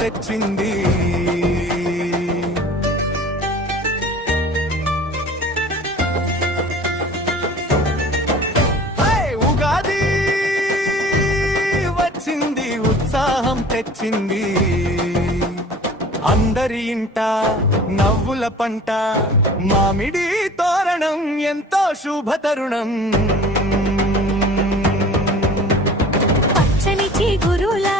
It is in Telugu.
తెచ్చింది. ఉగాది వచ్చింది, ఉత్సాహం తెచ్చింది. అందరి ఇంట నవ్వుల పంట, మామిడి తోరణం ఎంతో శుభతరుణం. పచ్చని చిగురులా